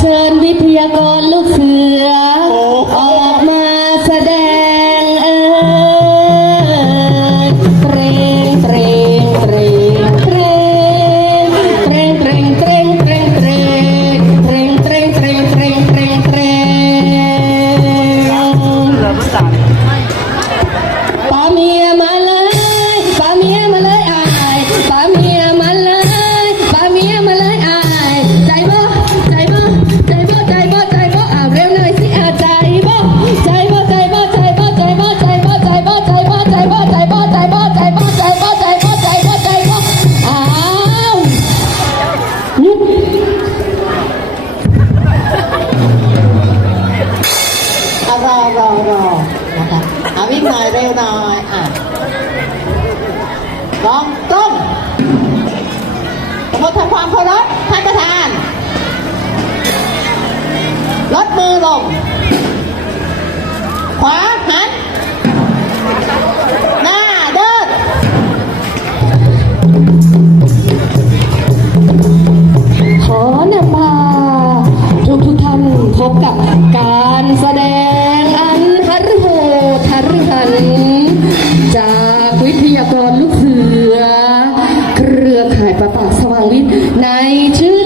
เชิญวิทยากร ร็วหน่อยอะลองต้นสมมติทำความเคารพท่านประธานลดมือลง ขวาหัน หน้าเดินขอนำพาทุกทุกท่านพบกับการแสดง ยากรลูกเสือ เครือข่ายประปาสว่างวิทย์ในชื่อ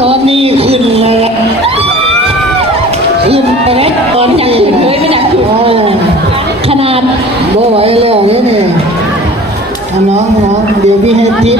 ตอนนี้ขึ้นแล้วขึ้นไปแล้วตอนนี้เลยไม่ดักขึ้นขนาดบ่ไหวแล้วนี่นี่น้องน้องเดี๋ยวพี่ให้ทิป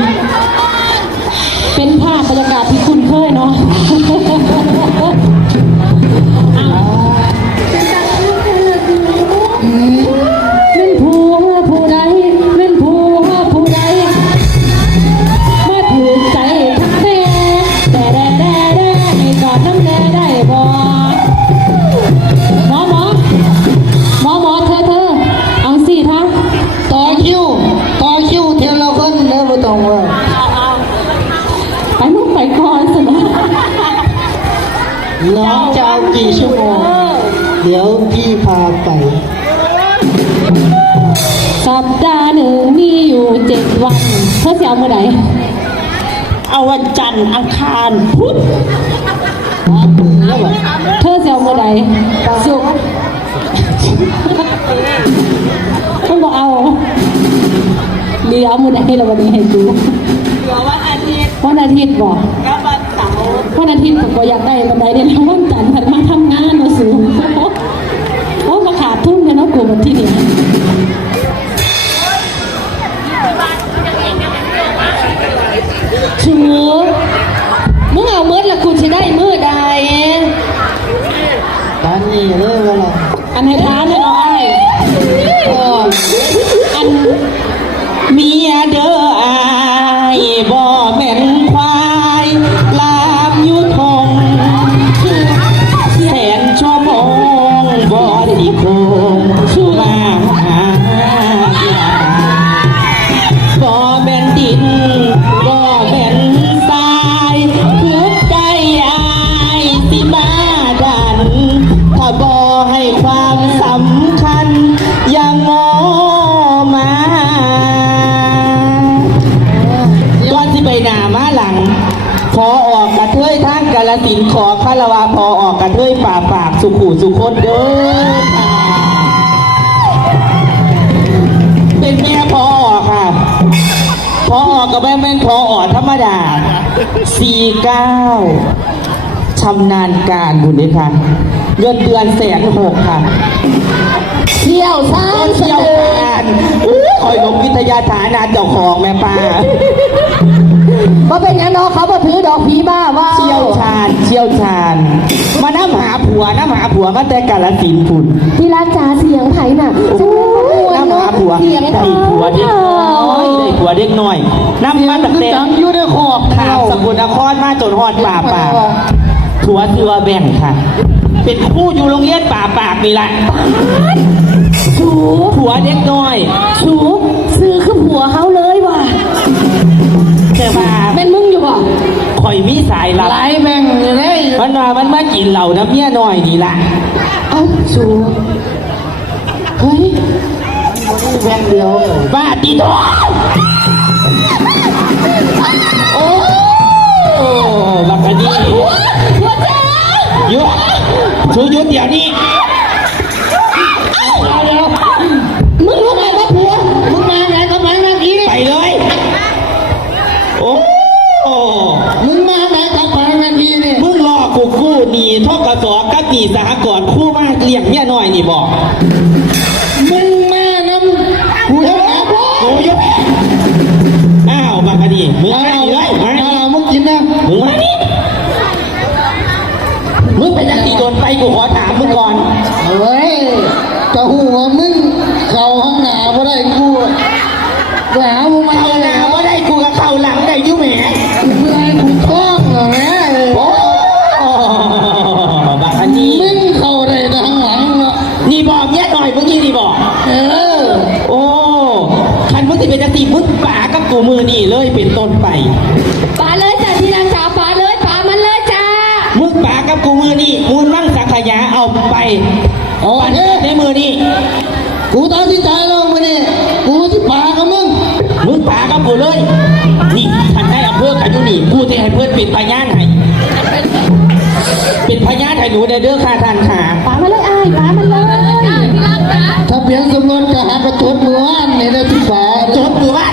ปดาห์หนึ่งมีอยู่เจ็ดวันเพื่อเสียเมื่อไหร่เอาวันจันทร์อังคารพุธเธอเซียเมื่อไหร่สุกต้องบอกเอาเลี้ยวมือไหนเราวันนี้ให้ดูวันอาทิตย์วันอาทิตย์บอกวันเสาร์วันอาทิตย์ผมก็อยากได้บัอไดเดินยาวันจันทร์ สี่เก้าชำนาญการบุญนี่ค่ะเงินเดือนแสนหกค่ะ เที่ยวสร้าต้งนเสเชี่ยวน่ห์ชาญอู้คอยลงวิทยาฐานาเจ้าของแม่ป้ามาเป็นอย่างน้องเขามาถือดอกผีบ้าว่าเชี่ยวชาญเชี่ยวชาญ มาน้ำหาผัวน้ำหาผัวมาแต่กาลสินธุ์พุ่นที่รักจ๋าเสียงไผ่น่ะฉันไม่ ผัวเสียงได้ผัวเด็กน้อยได้ผัวเด็กน้อยน้ำมาตั้งแต่จังอยู่ในขอบขามสกุลนครมาจนฮอดป่าปากผัวชื่อว่าแบ่งค่ะ เป็นครู่อยู่โรงเรียนป่าปากนี่แหละชูผัวเด็กน้อยชูซื้อคือผัวเขาเลยว่ะแต่ว่าเป็นมึงอยู่ป่ะคอยมีสายลับไหลแม่งเลยมันมามันมากินเหล่าน้ำเมียน้อยนี่ล่ะเอ้าชูเฮ้ย แม่งเดียวบ้าดีดอกโอ้บักกะดีหัวใจหยุดชูยุดเดี๋ยวนี้ ก่อน เฮ้ย จะหัวมึง ให้หนูเด้อเด้อค่ะท่านค่ะปามันเลยอ้ายปามันเลยที่รักจ๋าถ้าเปลี่ยนสมรสก็หากระตุ้นมือว่านนี่ได้ที่ปาจดมือว่า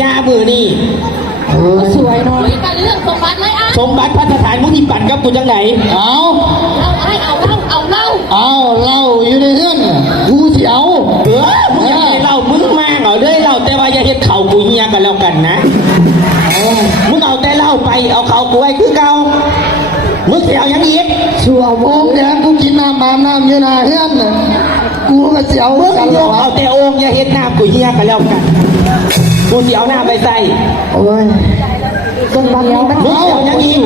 ยามือนี่เออสวยเนาะไปเรื่องสมบัติเลยอ้ายสมบัติพัฒฐานมึงที่ปั่นกับกูจังไหนเอาเอาไอ้ายเอาเล่าเอาเล่าเอาเหล้าอยู่ในเฮือนน่ะกูสิเอาเออมึงอยากให้เรามึงมาเอาเด้อเราแต่ว่าอย่าเฮ็ดเข่ากูเฮียกันแล้วกันนะมึงเอาแต่เหล้าไปเอาเขากูไว้คือเก่า มึงสิเอาหยังอีกชัวร์วงแดงกูกินน้ำบามน้ำอยู่หน้าเฮือนน่ะกูก็สิเอามึงกันโยแล้วกวะเอาแต่โองอย่าเฮ็ดน้ำกูเฮียกันแล้วกันกูสิเอาน้ำไปใส่โอ้ยจนวันนี้มันมึงสิเอาหยังอีก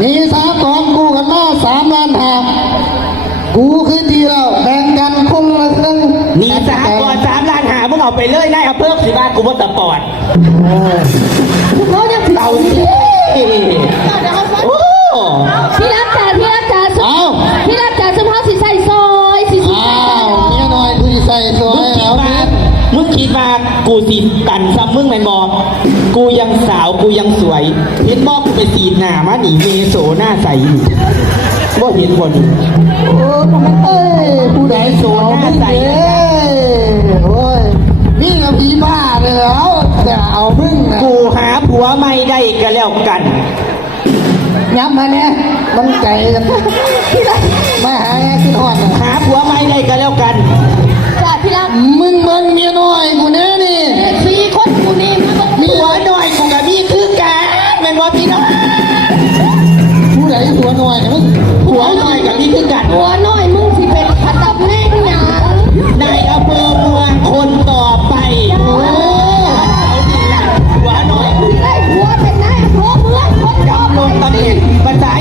มีสามกองกูกันมาสามล้านหากูคือดีแล้วแบ่งกันคนละครึ่งหนีสามก่อนสามล้านหามึงเอาไปเลยนายเอาเพิ่มสิบ้านกูบ่สปอร์ตเขายังถือเต่าสิโอ้ที่ กูสิกันซ้ำมึงแม่นบอกกูยังสาวกูยังสวยเห็นบอกกูไปสีดหน้ามาหนีเมโซหน้าใสอยู่บ่เห็นคนโอ้เอ้ยผู้ใดสวไม่ใส่เอ้ยโอ้ยนี่กับผีบ้าเลยแล้วแต่เอามึงนะกูหาผัวไม่ได้ก็แล้วกันย้ำมาเนี่ยมันไก่กันมาหาแง่ขึ้นหอดน่ะหาผัวไม่ได้ก็แล้วกันจ๋าที่รักมึงเบิ่งเมียน้อยกูแน่นี่สี่ค นกูนี่มันก็ผัวน้อยกูกับมีคือกันแม่นว่าพี่น้องผู้ใดหัวน้อยมึงผัวน้อยกับมีคือกันหัวน้อยมึงสิเป็นอันดับแรกหยังในอำเภอเมืองคนต่อไปโอ้เอาสิล่ะผัวน้อยกูได้หัวเป็นนายอำเภอเมืองคนต่อดำไปรงตำแหน่งภาษา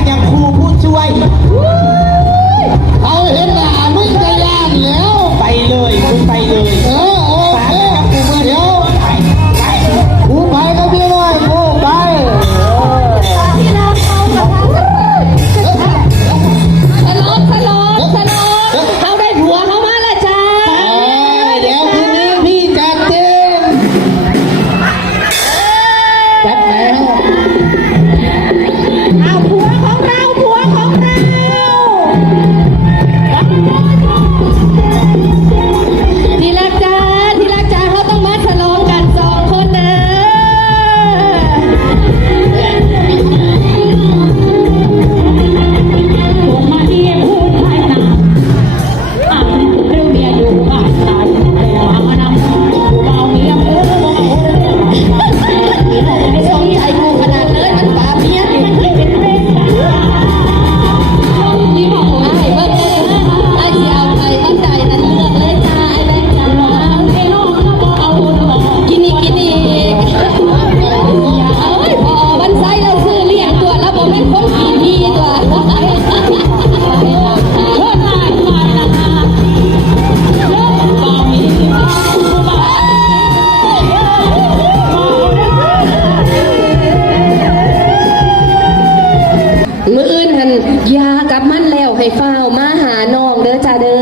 มืออื่นหันยากับมันแล้วให้เฝ้ามาหาน้องเด้อจ้าเด้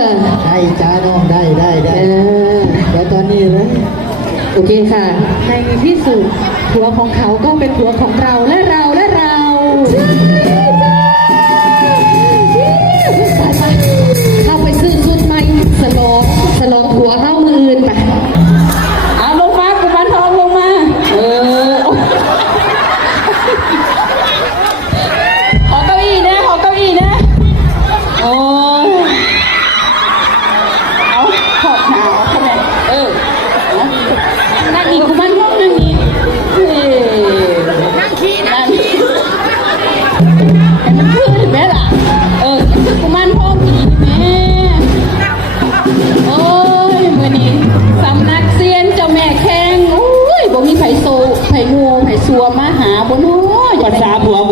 อใช่จ้าน้องได้ได้ได้เออแล้วตอนนี้นะโอเคค่ะ ในที่สุดหัวของเขาก็เป็นหัวของเรา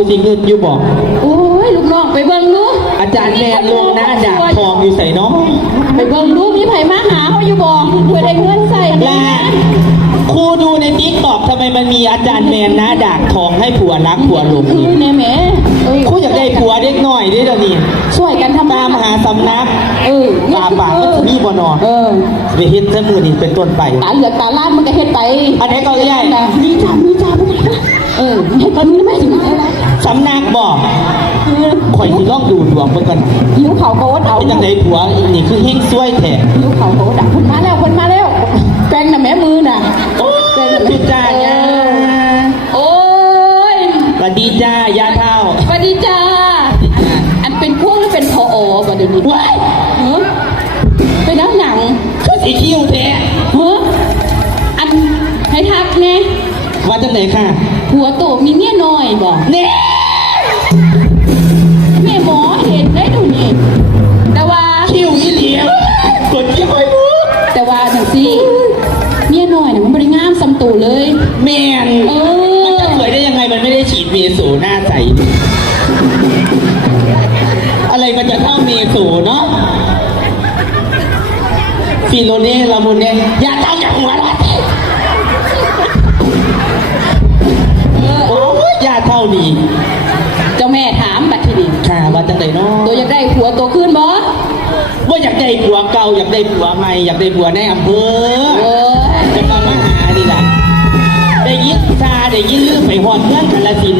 ษาผัวกูจริงเงินอยู่บอก โอ้ยลูกน้องไปเบิ่งดูอาจารย์แนนลงหน้าดาบทองอยู่ใส่น้องไปเบิ่งดูมีไผมาหาเฮาอยู่บ่เพื่อได้เงินใส่และนะครูดูในติ๊กตอกทำไมมันมีอาจารย์แมนหน้าดาบทองให้ผัวรักผัวหลงเอนี่อแน่แหม่เออครูอยากได้ผัวเด็กหน่อยเด้อเดี๋ยวนี้ช่วยกันทำตามหาสำนักเออตาปากมันจะมีบ่นอเออไปเฮ็ดเส้มือนี่เป็นต้นไปตาเหลือกตาล้านมันก็เฮ็ดไปอันนี้ก็ใหญ่มีจ้ามีจ้าเออเฮ็ดไปมีไหมถึงได้ละ สำนักบอกเออข่อยสิลองดูดวงเพิ่นก่อนหิวเขาก็อดเอาเป็นจังไดผัวนี่คือเฮงซวยแท้นิ้วเขาเขาดักคนมาแล้วคนมาแล้วแกงน่ะแม่มือน่ะโอ้ยสุดจ้าย่าโอ้ยสวัสดีจ้าย่าเท่าสวัสดีจ้าอันเป็นพวกหรือเป็นพอบ่เดี๋ยวนี้ว้ายเฮ้เป็นนักหนังคือสีคิ้วแท้ จังไหนค่ะหัวโตมีเมียน้อยบ่เน่แม่หมอเห็นได้ดูนี่ แต่ว่าคิ้วอีเหลียวกดคิ้วไอ้บุ๊แต่ว่าจังซี่เมียน้อยน่ะมันบ่ได้งามสำตูเลยแมนเอมันอจะสวยได้ยังไงมันไม่ได้ฉีดเมโซหน้าใสอะไรมันจะเท่าเมโซเนาะฟิโลเน่ลาโมเน่อย่า หัวในอำเภอจะมามาหาดีล่ะได้ยินซาได้ยินลือไปหอดเมืองกาลสิน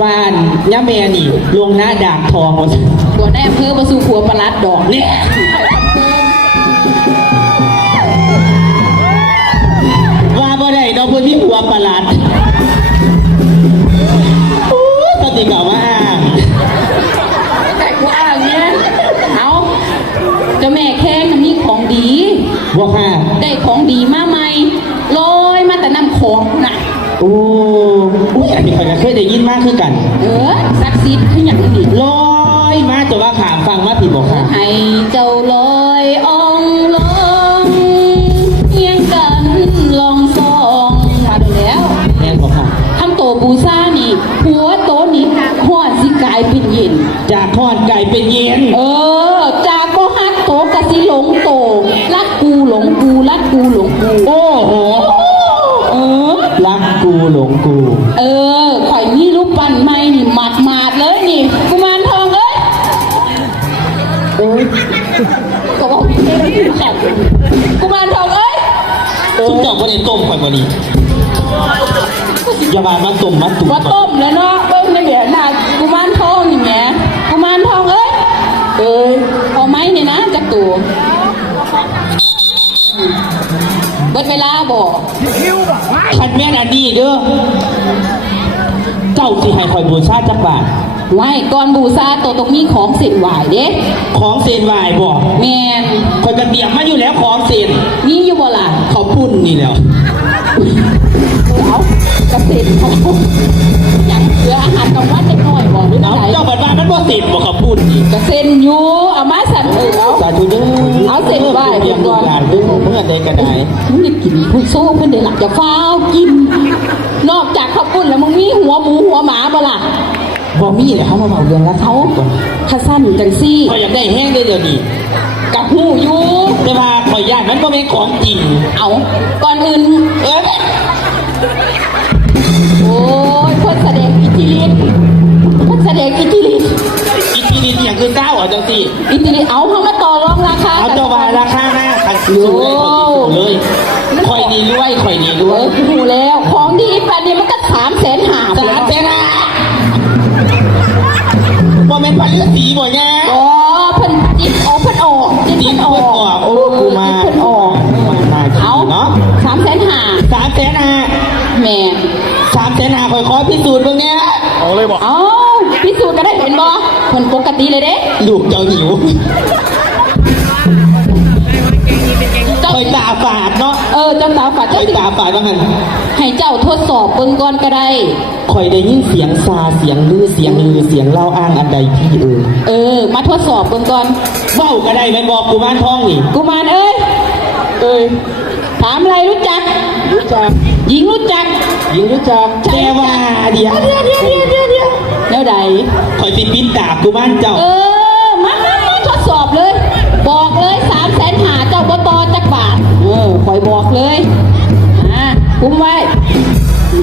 วานย่าแม่นี่ลงหน้าดาบทองหมดผัวในอำเภอมาสู่ผัวประหลัดดอกเนี่ยว่าบ่ได้ดอกเพื่อนที่ผัวประหลาดโอ้ยสติกล่าวมาอ้าแต่กูอ้างเนี่ยเอาจ้าแม่แข้ง ว่าค่ะ ได้ของดีมาใหม่ลอยมาแต่นำของน่ะโอ้อุ้ยอันนี้ข่อยก็เคยได้ยินมากคือกัน เออศักดิ์สิทธิ์คืออย่างนี้ลอยมาจะว่าขามฟังว่าผิดบอกค่ะ ให้เจ้าลอยอองลองเอียงกันลองซองมาดูแล้วแน่นบอกค่ะทำโตบูซ่านี่หัวโตนี่หอดสิกลายเป็นเย็น จากทอดไก่เป็นเย็น เออ กุมารทองเอ้ยสุดยอดวันนี้ต้มข่อยวันนี้อย่ามามาต้มมาตุ๋นว่าต้มแล้วเนาะเบิ้งในเดี๋ยวหน้ากุมารทองนี่แหมกุมารทองเอ้ยเอ้ยเอาไหมเนี่ยนะจักตัวเบิดเวลาบอกขันแม่นอันนี้เด้อเจ้าสิให้ข่อยบูชาจักบาท ไว้ก่อนบูชาตัวต้องมีของเส้นไหวเด้ของเซนวายบอกแมนข่อยกระเดียมมาอยู่แล้วของเซนมีอยู่บ่ล่ะเขาพุ่นนี่แหล้วเออเอากระเซ็นเขาอย่างเหลืออาหารกลางวันเล็กน้อยบอกหรือเอาไงเจ้าบัดว่ามันบ่เซนบอกเขาพุ่นนี่กระเซ็นอยู่เอามาสั่นเออเอาสาธุเด้อเอาเสร็จไหว้เตรียมดูการเด้อเมื่อใดก็ได้มึงจะกินผู้โซ่เพื่อนเดี๋ยวหลักจะฟ้าวกิน นอกจากข้าวปุ้นแล้วมึงมีหัวหมูหัวหมาบ่ล่ะ บ่มีเลยเขามาเมาเรื่องละเขาเขาข้าสั้นจังซี่ข่อยอยากได้แห้งได้เดี๋ยวนี้กับหูอยู่แต่ว่าข่อยย่านมันบ่เป็นของจริง เอาก่อนอื่นเอ้ยโอ้ยเพิ่นแสดงอิทธิฤทธิ์เพิ่นแสดงอิทธิฤทธิ์อีกทีนี้อย่างคือเจ้าอะจังสิอิทธิฤทธิ์เอาเขามาต่อรองราคาเอากันเจ้าว่าราคาหน้าคันสูงเลยคนที่สูงเลยข่อยนี่รวยข่อยนี่รเอวยอกูรู้แล้ว ของดีแปดนี้มันก็สามแสนหาสาม แสนห้าบ่แม่นพันเลือดสีบ่แน่อ๋อเพิ่นจิตอ๋อเพิ่นออกจิตเพิ่นออกโอ้กูมาเพิ่นออกมาเอาเนาะสามแสนห้าสามแสนห้าแม่สามแสนห้าคอยคอพิสูจน์เบิ่งเนี้ยเอาเลยบอกเอาพิสูจน์ก็ได้เห็นบ่เพิ่นปกติเลยเด้ลูกเจ้าหิว อยตาฝาดเนาะเออเจ้าตาฝาดข่เจ้าอยสิตาฝาดว่างั้นให้เจ้าทดสอบเบิ่งก่อนก็ได้ข่อยได้ยินเสียงซาเสียงลือเสียงลือเสียงเล่าอ้างอันใดพี่เอ่ยเออ มาทดสอบเบิ่งก่อน เว้าก็ได้แม่นบอกกูบ้านท้องนี่กุมารเอ้ย เอ้ยถามอะไรรู้จัก รู้จักหญิงรู้จัก หญิงรู้จักแต่ว่าเดียวเดี๋ยวเดี๋ยวเดี๋ยวเดี๋ยวเดี๋ยวแล้วใดข่อยสิปิดตากูบ้านเจ้า เออ มามามาทดสอบเลย บอกเลยสามแสนหาเจ้าบตอจักบาทเออคอยบอกเลย อ่าคุ้มไว้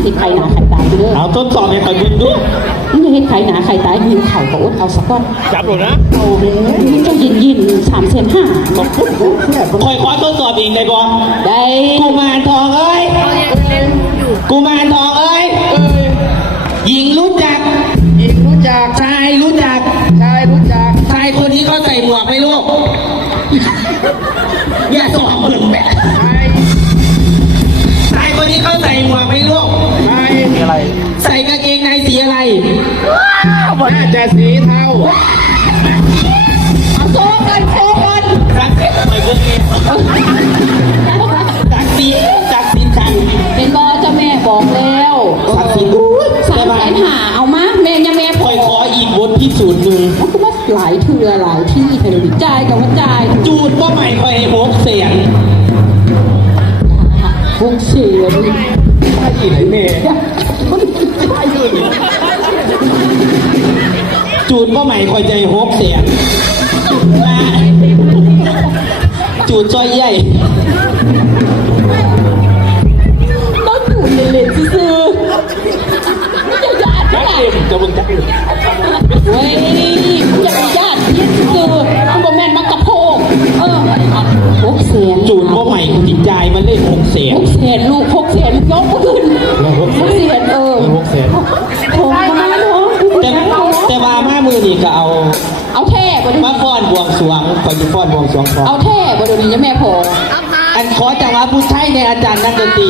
ที่ใครหนาใครตายไปเด้อเอาทดสอบให้ข่อยเบิ่งดูมึงจะเห็นใครหนาใครตายยิงเข่ากับอดเอาสักก้อนจับหนูนะเอาเลยเจ้ายินยินสามแสนห้าข่อยขอทดสอบอีกได้บ่ได้กูมารทองเอ้ยกูมารทองเอ้ยหญิงรู้จักหญิงรู้จักชายรู้จัก จะสีเทาโซ่กันโซ่กันรักเสร็จไปพวกนี้จักสีจักสีชันเป็นบอเจ้าแม่บอกแล้วจักสีอู้สามแสนหาเอามาแม่ยังแม่คอยขออีกบทพิสูจน์หนึ่งมันก็ว่าหลายเทือหลายที่เราจ่ายกับว่าจ่ายจูดว่าใหม่คอยหกเสียงพวกเสียดิอีไหนเนี่ย จูดว่าใหม่คอยใจหกเสียงว่าจูดจอยใหญ่ต้องอยู่ในเลนซื่อๆไม่จะญาติเท่าไหร่จะมึงจักเว้ยมันจะมีญาติเพี้ยนซื่อๆมันบ่แม่นมากระโพกเออพวกเสียนจูดว่าใหม่กูจิตใจมันเล่นหกเสียพงวกเสียนลูกพวกเสียนยกขึ้นพวกเสียนเออ หกแสน ผมมาเนาะ แต่แต่ว่ามามือนี่ก็เอา เอาแท่บ่ มาฟ้อนบวงสรวง คอยจะฟ้อนบวงสรวงก่อนเอาแท่บ่เดี๋ยวนี้จะแม่พออันขอจังหวะผู้ใช้ในอาจารย์นักดนตรี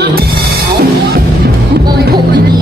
เออถูกดีๆก่